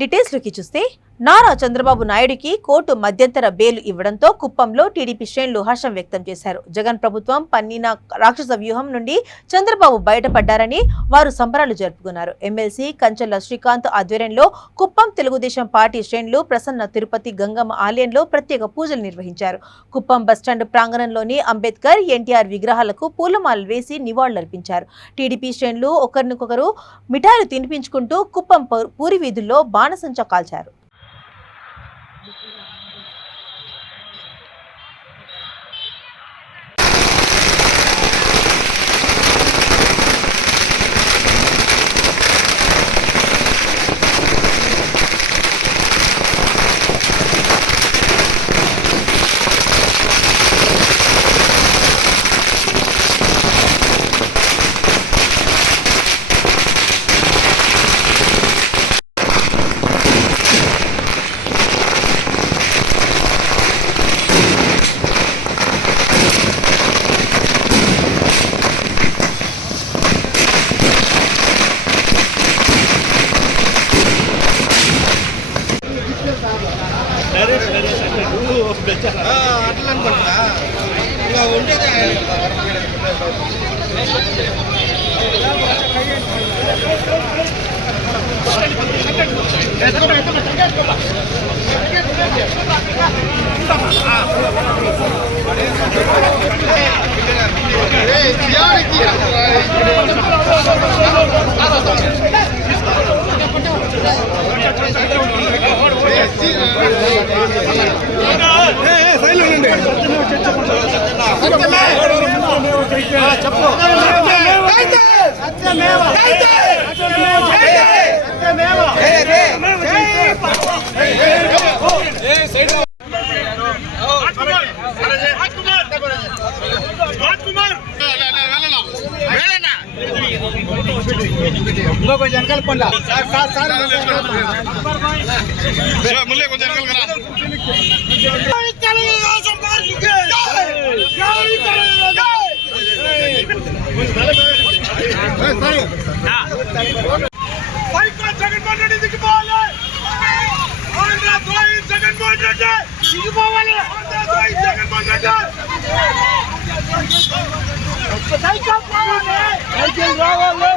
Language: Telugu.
డీటెయిల్స్ లోకి చూస్తే నారా చంద్రబాబు నాయుడుకి కోర్టు మధ్యంతర బెయిల్ ఇవ్వడంతో కుప్పంలో టీడీపీ శ్రేణులు హర్షం వ్యక్తం చేశారు. జగన్ ప్రభుత్వం పన్నిన రాక్షస వ్యూహం నుండి చంద్రబాబు బయటపడ్డారని వారు సంబరాలు జరుపుకున్నారు. ఎమ్మెల్సీ కంచెల శ్రీకాంత్ ఆధ్వర్యంలో కుప్పం తెలుగుదేశం పార్టీ శ్రేణులు ప్రసన్న తిరుపతి గంగమ్మ ఆలయంలో ప్రత్యేక పూజలు నిర్వహించారు. కుప్పం బస్టాండ్ ప్రాంగణంలోని అంబేద్కర్, ఎన్టీఆర్ విగ్రహాలకు పూలమాలలు వేసి నివాళులర్పించారు. టీడీపీ శ్రేణులు ఒకరినొకరు మిఠాయిలు తినిపించుకుంటూ కుప్పం పూరి వీధుల్లో బాణసంచా కాల్చారు. అట్లా అనుకుంటా ఇంకా ఉండేది కొంచెం వెనకాల పండా ముల్లే కొంచెం జగన్మోహన్ రెడ్డి దిగిపోవాలి. ఆంధ్ర ద్రోహి జగన్మోహన్ రెడ్డి దిగిపోవాలి. ఆంధ్ర ద్రోహి జగన్మోహన్ రెడ్డి రావాలి.